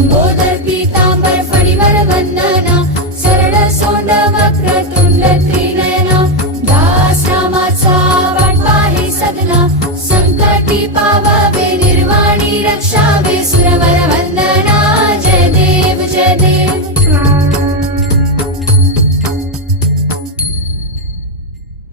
लंबोदर पीतांबर फणीवर वंदना, सरळ सोंड वक्रतुंड त्रिनयना, दास रामाचा वाटपा हे सदना, संकटी पावावे निर्वाणी रक्षावे सुरवर वंदना, जय देव जय देव